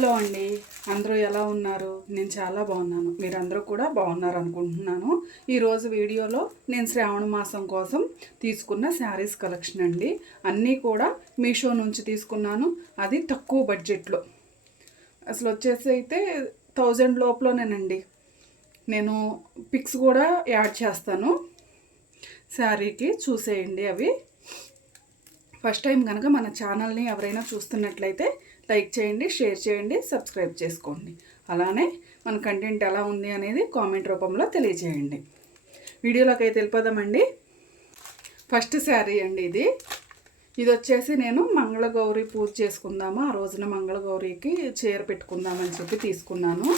Hello అండి, అందరూ ఎలా ఉన్నారు? నేను చాలా బాగున్నాను. మీరందరూ కూడా బాగున్నారు అనుకుంటున్నాను. ఈరోజు వీడియోలో నేను శ్రావణ మాసం కోసం తీసుకున్న శారీస్ కలెక్షన్ అండి. అన్నీ కూడా మీషో నుంచి తీసుకున్నాను. అది తక్కువ బడ్జెట్లో. అసలు వచ్చేసి అయితే 1000 లోపలనేనండి. నేను పిక్స్ కూడా యాడ్ చేస్తాను శారీకి, చూసేయండి అవి. ఫస్ట్ టైం కనుక మన ఛానల్ని ఎవరైనా చూస్తున్నట్లయితే లైక్ చేయండి, షేర్ చేయండి, సబ్స్క్రైబ్ చేసుకోండి. అలానే మన కంటెంట్ ఎలా ఉంది అనేది కామెంట్ రూపంలో తెలియజేయండి. వీడియోలోకి అయితే వెళ్ళిపోదామండి. ఫస్ట్ శారీ అండి ఇది. వచ్చేసి నేను మంగళగౌరి పూజ చేసుకుందాము, ఆ రోజున మంగళగౌరికి చీర పెట్టుకుందామని చెప్పి తీసుకున్నాను.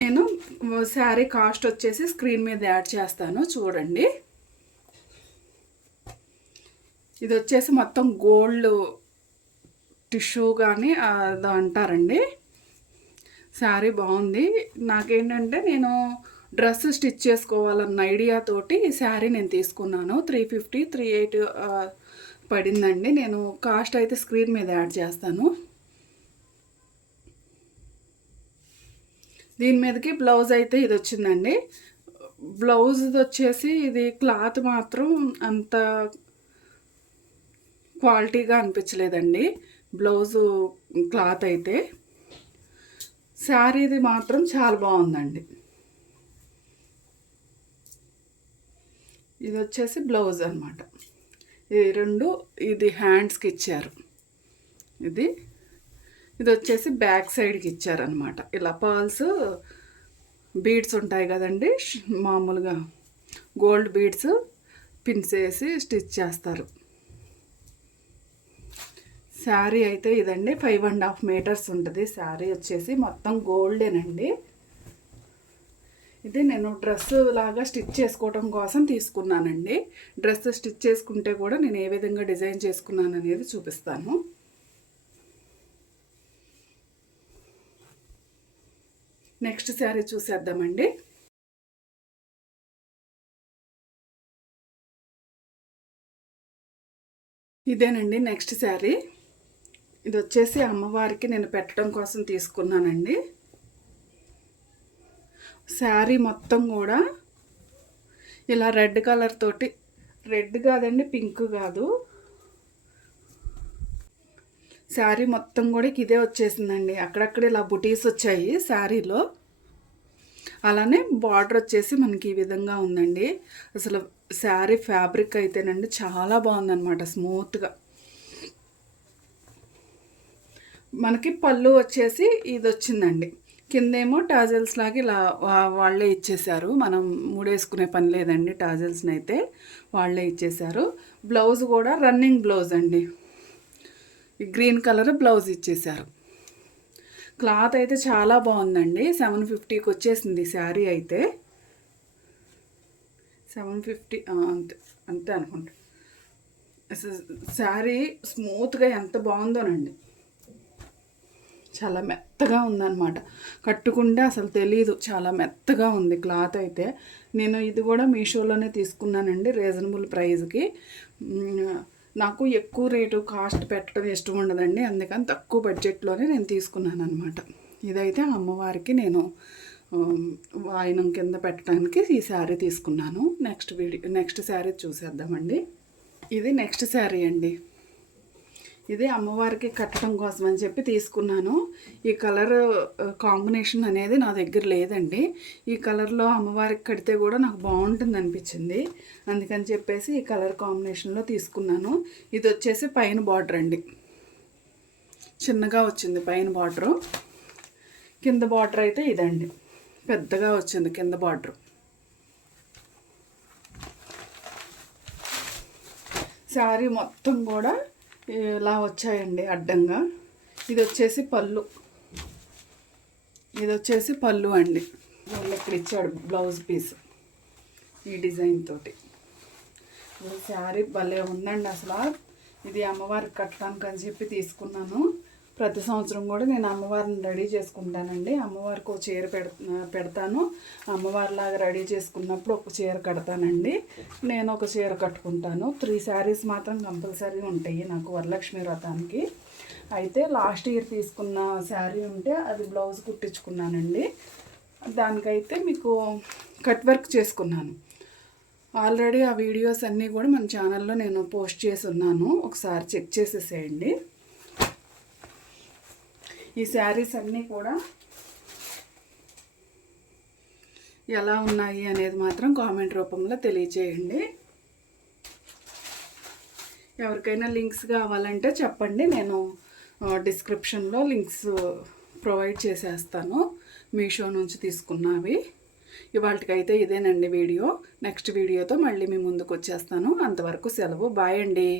నేను శారీ కాస్ట్ వచ్చేసి స్క్రీన్ మీద యాడ్ చేస్తాను, చూడండి. ఇది వచ్చేసి మొత్తం గోల్డ్ టిష్యూ కానీ అది అంటారండి. శారీ బాగుంది. నాకేంటంటే నేను డ్రెస్ స్టిచ్ చేసుకోవాలన్న ఐడియాతోటి ఈ శారీ నేను తీసుకున్నాను. 350, 380 పడిందండి. నేను కాస్ట్ అయితే స్క్రీన్ మీద యాడ్ చేస్తాను. దీని మీదకి బ్లౌజ్ అయితే ఇది వచ్చిందండి. బ్లౌజ్ వచ్చేసి ఇది క్లాత్ మాత్రం అంత క్వాలిటీగా అనిపించలేదండి బ్లౌజు క్లాత్ అయితే. శారీది మాత్రం చాలా బాగుందండి. ఇది వచ్చేసి బ్లౌజ్ అనమాట. ఇది రెండు, ఇది హ్యాండ్స్కి ఇచ్చారు. ఇది వచ్చేసి బ్యాక్ సైడ్కి ఇచ్చారనమాట. ఇలా పర్ల్స్ బీడ్స్ ఉంటాయి కదండి, మామూలుగా గోల్డ్ బీడ్స్ పిన్స్ వేసి స్టిచ్ చేస్తారు. శారీ అయితే ఇదండి. 5.5 మీటర్స్ ఉంటుంది శారీ వచ్చేసి. మొత్తం గోల్డేనండి. ఇది నేను డ్రెస్ లాగా స్టిచ్ చేసుకోవడం కోసం తీసుకున్నానండి. డ్రెస్ స్టిచ్ చేసుకుంటే కూడా నేను ఏ విధంగా డిజైన్ చేసుకున్నాను అనేది చూపిస్తాను. నెక్స్ట్ శారీ చూసేద్దామండి. ఇదేనండి నెక్స్ట్ శారీ. ఇది వచ్చేసి అమ్మవారికి నేను పెట్టడం కోసం తీసుకున్నానండి. శారీ మొత్తం కూడా ఇలా రెడ్ కలర్ తోటి, రెడ్ కాదండి, పింక్ కాదు, శారీ మొత్తం కూడా ఇదే వచ్చేసిందండి. అక్కడక్కడ ఇలా బుటీస్ వచ్చాయి శారీలో. అలానే బార్డర్ వచ్చేసి మనకి ఈ విధంగా ఉందండి. అసలు శారీ ఫ్యాబ్రిక్ అయితేనండి చాలా బాగుందన్నమాట, స్మూత్గా. మనకి పళ్ళు వచ్చేసి ఇది వచ్చిందండి. కిందేమో టాజల్స్ లాగా ఇలా వాళ్ళే ఇచ్చేశారు. మనం మూడేసుకునే పని లేదండి, టాజల్స్ని అయితే వాళ్ళే ఇచ్చేశారు. బ్లౌజ్ కూడా రన్నింగ్ బ్లౌజ్ అండి. గ్రీన్ కలర్ బ్లౌజ్ ఇచ్చేశారు. క్లాత్ అయితే చాలా బాగుందండి. 750కి వచ్చేసింది శారీ అయితే. 750 అంతే అంతే అనుకుంటా. శారీ స్మూత్గా ఎంత బాగుందోనండి. చాలా మెత్తగా ఉందన్నమాట. కట్టుకుంటే అసలు తెలియదు, చాలా మెత్తగా ఉంది క్లాత్ అయితే. నేను ఇది కూడా మీషోలోనే తీసుకున్నానండి, రీజనబుల్ ప్రైస్కి. నాకు ఎక్కువ రేటు కాస్ట్ పెట్టడం ఇష్టం ఉండదండి, అందుకని తక్కువ బడ్జెట్లోనే నేను తీసుకున్నాను అనమాట. ఇదైతే అమ్మవారికి నేను వాయినం కింద పెట్టడానికి ఈ శారీ తీసుకున్నాను. నెక్స్ట్ శారీ చూసేద్దామండి. ఇది నెక్స్ట్ శారీ అండి. ఇది అమ్మవారికి కట్టడం కోసం అని చెప్పి తీసుకున్నాను. ఈ కలర్ కాంబినేషన్ అనేది నా దగ్గర లేదండి. ఈ కలర్లో అమ్మవారికి కడితే కూడా నాకు బాగుంటుంది అనిపించింది, అందుకని చెప్పేసి ఈ కలర్ కాంబినేషన్లో తీసుకున్నాను. ఇది వచ్చేసి పైన బార్డర్ అండి, చిన్నగా వచ్చింది పైన బార్డరు. కింద బార్డర్ అయితే ఇదండి, పెద్దగా వచ్చింది కింద బార్డర్. శారీ మొత్తం కూడా ఇలా వచ్చాయండి అడ్డంగా. ఇది వచ్చేసి పళ్ళు అండి. ఇక్కడ ఇచ్చాడు బ్లౌజ్ పీస్ ఈ డిజైన్ తోటి. శారీ భలే ఉందండి అసలు. ఇది అమ్మవారికి కట్టడానికి అని చెప్పి తీసుకున్నాను. ప్రతి సంవత్సరం కూడా నేను అమ్మవారిని రెడీ చేసుకుంటానండి. అమ్మవారికి ఒక చీర పెడతాను. అమ్మవారిలాగా రెడీ చేసుకున్నప్పుడు ఒక చీర కడతానండి. నేను ఒక చీర కట్టుకుంటాను. 3 శారీస్ మాత్రం కంపల్సరీ ఉంటాయి నాకు వరలక్ష్మి వ్రతానికి. అయితే లాస్ట్ ఇయర్ తీసుకున్న శారీ ఉంటే అది బ్లౌజ్ కుట్టించుకున్నానండి. దానికైతే మీకు కట్ వర్క్ చేసుకున్నాను. ఆల్రెడీ ఆ వీడియోస్ అన్నీ కూడా మన ఛానల్లో నేను పోస్ట్ చేసి ఉన్నాను, ఒకసారి చెక్ చేసేసేయండి. ఈ శారీస్ అన్నీ కూడా ఎలా ఉన్నాయి అనేది మాత్రం కామెంట్ రూపంలో తెలియచేయండి. ఎవరికైనా లింక్స్ కావాలంటే చెప్పండి, నేను డిస్క్రిప్షన్లో లింక్స్ ప్రొవైడ్ చేసేస్తాను. మీషో నుంచి తీసుకున్నవి. ఇవాళకైతే ఇదేనండి వీడియో. నెక్స్ట్ వీడియోతో మళ్ళీ మీ ముందుకు వచ్చేస్తాను. అంతవరకు సెలవు. బాయ్ అండి.